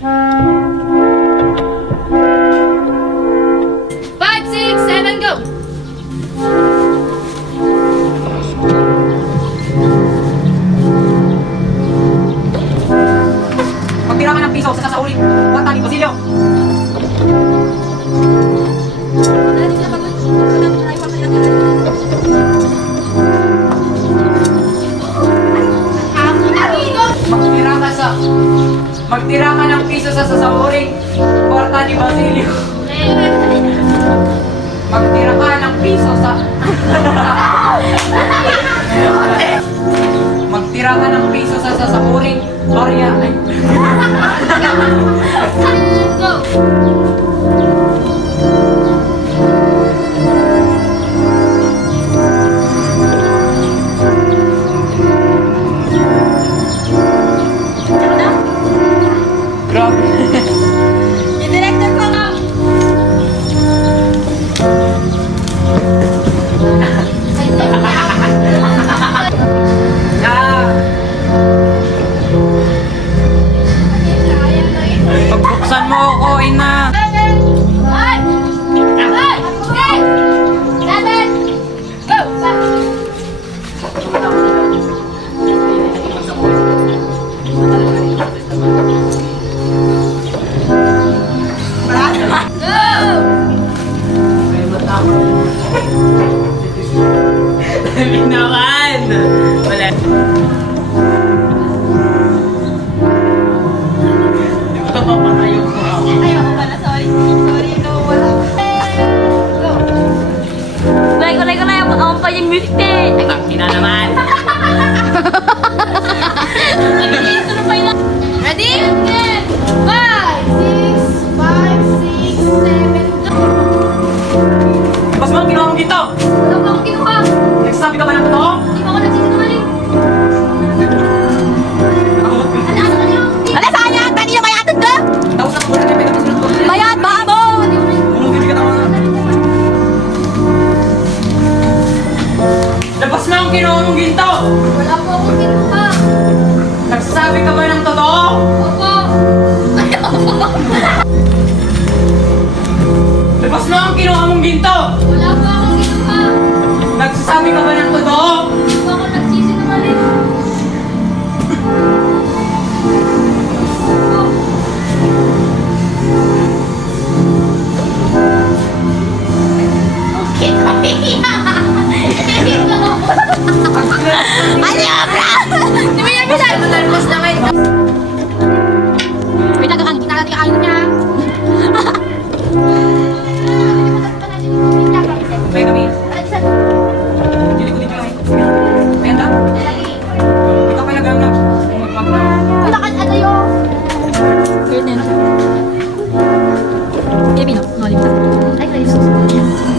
5, 6, 7, go! Magtira ka ng piso sa sasauling kwarta ni Basilio. Magtira ka ng piso sa sasauling kwarta ni Basilio. Magtira ka ng piso sa... Magtira ka ng piso sa sasauling barya. Go! Grabe. Yung director ko nga. Pagbuksan mo ako, ina. 7, 5, 6, 7, go! Binawan! Wala. Di ba papatayo ko ako? Ayoko pala, sorry. Sorry, no, wala. Go! Kulay ko na yung pa yung music din. Tangina naman! Ready? 5, 6, 5, 6, 7, go! Mas mga ginawa mo dito! Wala pa akong kinuha. Nagsasabi ka ba ng totoo? Hindi pa ako nagsisinungaling. Ano kayo? Ano sayang? Kanina mayatod ka? Tapos ako na may tapos na ito. Mayat, baka mo! Bulugin ka naman. Labas na ang kinuha mong ginto! Wala po akong kinuha. Nagsasabi ka ba ng totoo? Opo. Labas na ang kinuha mong ginto! Wala po akong kinuha. Nagsasabi ka ba ng totoo? Hindi po ako nagsisinungaling. Ano yung bra? Di ba yan bisan? Matalmas na kayo. Wait lang, kinakating kain niya. May kami. Hindi ko dito lang. Ayan lang. Ikaw pa nag-anap. Wala ka ano yun? Yun yun. Kaya Pino, malim na. Ay, Jesus.